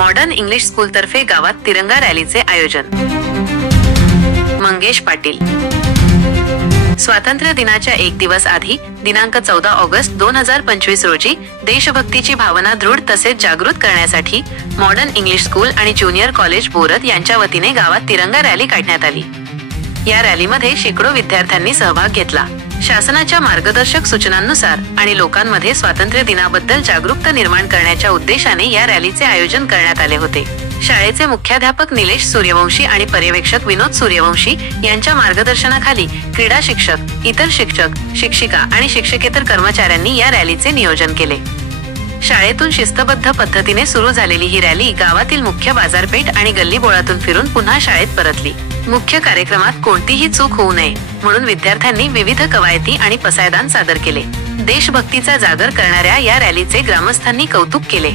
Modern English school तर्फे गावात तिरंगा रॅलीचे आयोजन। मंगेश पाटील। स्वातंत्र्य दिनाच्या एक दिवस आधी दिनांक 14 ऑगस्ट 2025 रोजी देशभक्तीची भावना दृढ तसेच जागृत करण्यासाठी मॉडर्न इंग्लिश स्कूल आणि ज्युनियर कॉलेज बोरत यांच्या वतीने गावात तिरंगा रॅली काढण्यात आली। या रॅलीमध्ये शेकडो विद्यार्थ्यांनी सहभाग घेतला। शासनाच्या मार्गदर्शक सूचनांनुसार आणि लोकांमध्ये स्वातंत्र्य दिनाबद्दल जागरूकता निर्माण करण्याच्या उद्देशाने या रॅलीचे आयोजन करण्यात आले होते। शाळेचे मुख्याध्यापक निलेश सूर्यवंशी आणि पर्यवेक्षक विनोद सूर्यवंशी यांच्या मार्गदर्शनाखाली क्रीडा शिक्षक, इतर शिक्षक, शिक्षिका आणि शिक्षकेतर कर्मचाऱ्यांनी या रॅलीचे नियोजन केले। शाळेतून शिस्तबद्ध पद्धतीने सुरू झालेली ही रॅली गावातील मुख्य बाजारपेठ आणि गल्लीबोळातून फिरून पुन्हा शाळेत परतली। मुख्य कार्यक्रमात कोणतीही चूक होऊ नये म्हणून विद्यार्थ्यांनी विविध कवायती आणि पसायदान सादर केले। देशभक्तीचा जागर करणाऱ्या या रॅलीचे ग्रामस्थांनी कौतुक केले।